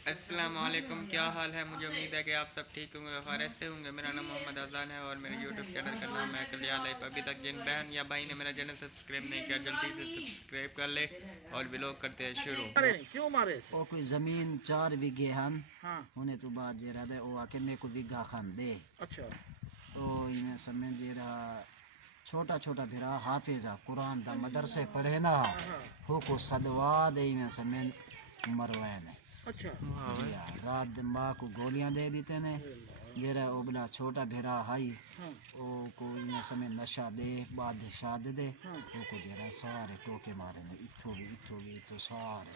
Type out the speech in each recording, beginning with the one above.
अस्सलाम वालेकुम, क्या हाल है। मुझे उम्मीद है कि आप सब ठीक होंगे, खैरियत से होंगे। मेरा नाम मोहम्मद अज़लान है और मेरे यूट्यूब चैनल का नाम है कलिया लाइफ। अभी तक जिन बहन या भाई ने मेरा चैनल सब्सक्राइब नहीं किया, जल्दी से सब्सक्राइब कर ले और व्लॉग करते हैं शुरू। मारे नहीं क्यों मारे से? ओ कोई जमीन 4 बीघे हन हाँ होने तो बाद जे रहा ओ आके मेरे को बीघा खान दे। अच्छा तो इन्हें समय जे रहा छोटा छोटा भिरा हाफिजा कुरान दा मदरसे पढ़े ना हो को सदवा दे इन्हें समय मरवाए ने। अच्छा जी हाँ, रात दिन माँ को गोलियां दे देते ने। जेरा ओबला छोटा भिरा हाई हाँ ओ को इन्हें समय नशा दे बाद शाद दे हाँ ओ को जेरा सारे टोके मारे ने इथो भी तो सारे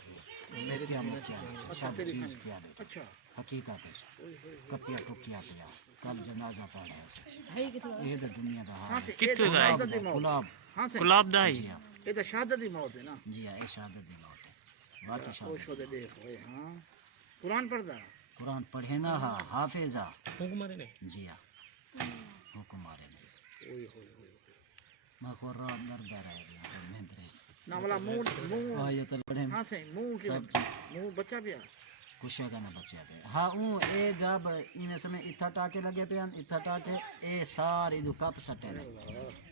मेरे क्या मचा सब चीज क्या दे अच्छा हकीकत है कपिया टुकिया पिया कब जनाजा पड़ा है ये तो दुनिया का हाँ हाल से है। कित्तू दा है? शहादत दी मौत। गुलाब हाँ से गुलाब दा जी है। हाँ ये तो शहादत दी मौत है ना। जी हाँ ये शहादत दी मौत है बाकी ओ शहादत शो दे देख ओए हाँ कुरान पढ़दा कुरान पढ़े ना हा हाफिजा हुक्म मारे ने। जी हाँ हुक्म मारे ने ओए होए होए मैं को रात दर दर है मेंदरे ना वाला मुंह मुंह आ ये तो पढ़े हाँ से मुंह के सब मुंह बच्चा पिया कुछ का ना बचे पे हाँ ए जब इन्हें समय इतना टाके लगे पे इतना टाके ए सारी दो कप सटे ने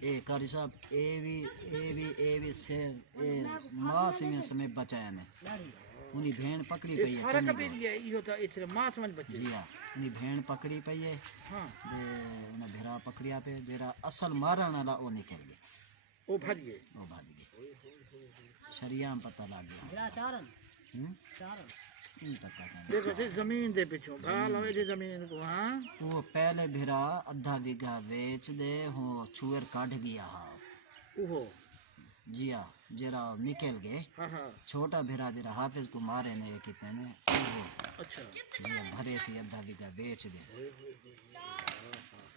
ए कारी साहब ए भी शेर ए मास इन्हें समय बचाया ने उन्हीं भेड़ पकड़ी ये पई है सारा चन्नी कबीर को। गया ये होता इसलिए मां समझ बच्चे जी हाँ उन्हीं भेड़ पकड़ी पई है हाँ जे उन्हें भेड़ा पकड़िया पे जेरा असल मारन वाला वो निकल गया वो भज गए वो भाग गए शरिया में पता लग गया नहीं पता नहीं। देखो थे जमीन दे पिछो भाल हवे दे जमीन को हाँ वो पहले भिरा आधा बीघा बेच दे हो छुएर काट गया हा ओहो जी हाँ जरा निकल गए हाँ हाँ छोटा भिरा जरा हाफिज को मारे ने कितने ने वो अच्छा जी हाँ भरे से आधा बीघा बेच दे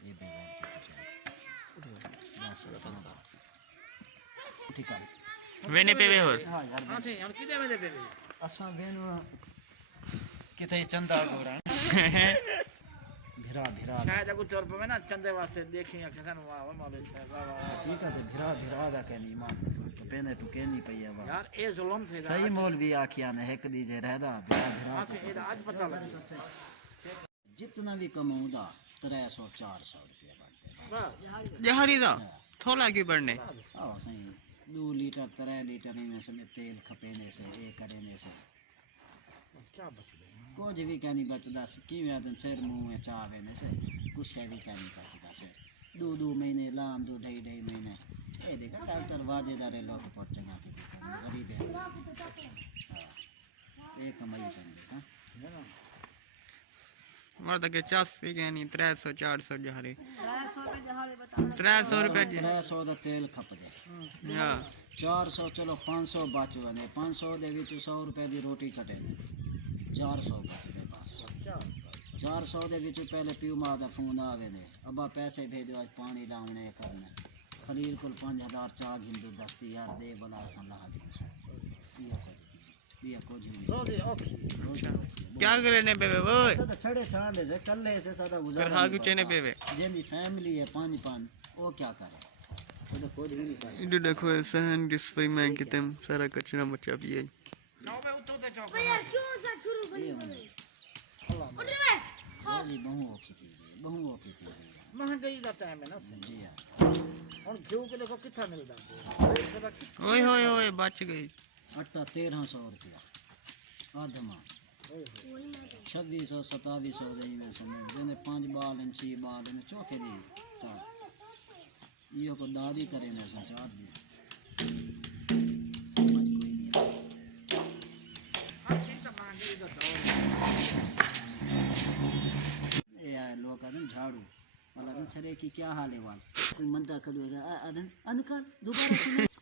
ये बेगार के बस इतना बात। ठीक है वेने पे वे होर हाँ यार हाँ से हम किधर में दे पे असा बेन किथे चंदा गोरा भिरा भिरा शायद अगु तौर पे ना चंदे वास्ते देखी अखन वाह वाह मौलवी साहब वाह वाह ठीक है भिरा भिरा दा कहनी ईमान तो पेने टू कहनी पई है वाह यार ए जुल्म थे सही मौलवी आखिया ने एक दीजे रहदा भिरा भिरा हाँ से एदा आज पता लगा जितना भी कमाऊंदा 300 400 रुपया बनते बस जहारी दा थोला की पड़ने। आओ सही 2 लीटर 3 लीटर में से तेल खपेने से ये करेने से क्या बच गया कुछ भी क्या नहीं बचदा कि दिन सिर मुंह में चावेने से कुछ भी क्या नहीं बचदा से 2 महीने लाम 2 ढाई महीने ये देखा डॉक्टर वाजेदारे लोग पहुंच चंगा की गरीब है हाँ ये कमाई करेंगे हाँ है ना मर तक 84 के नहीं 300 400 जहारी 300 रुपए 300 ਦਾ तेल खप दे या 400 चलो 500 बच वने 500 दे विच 100 रुपए दी रोटी कटे ने 400 बच दे बस क्या 400 दे विच पहले पीऊ मां दा फोन आवे ने अब्बा पैसे भेजो आज पानी लावने करने खलील को 5000 चाग हिंदू दस्ती यार दे बला सलाह भी ये को जी रोजे ओखी क्या करने पे वे ओए सदा छड़े छाड़े से कल्ले से सदा कर गुजारा हा के चेने पे वे जेंदी फैमिली है पान वो क्या करे वो तो कुछ भी नहीं कर इधर देखो सहन की सफाई में कितने सारा कचरा मचा भी है। नाव पे उतो ते चौक यार क्यों सा शुरू बनी बनी अल्लाह उठ रे जी बहु की थी महंगाई दा टाइम है ना जी हाँ और घियो के देखो कितना मिलदा ओए होए होए बच गई। आटा 1300 रुपया आधमा 2600 2700 दे में समय जेने 5 बाल 6 बाल ने चौके दी तो यो को दादी करे ने संचार दी समझ कोई नहीं आया। हर चीज का महंगाई दा दौर ये आए लोग आदन झाड़ू वाला दिन सरे की क्या हाल है वाल कोई मंदा करूँगा आदन अनकर दोबारा सुनो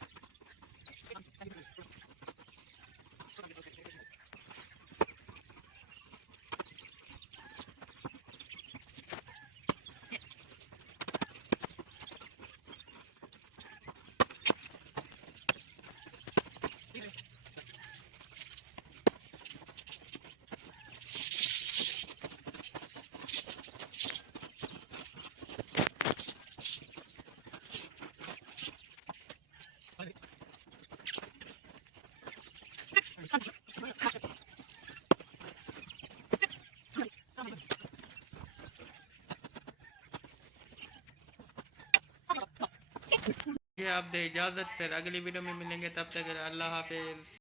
ये आप दे इजाज़त, फिर अगली वीडियो में मिलेंगे, तब तक अल्लाह हाफिज़।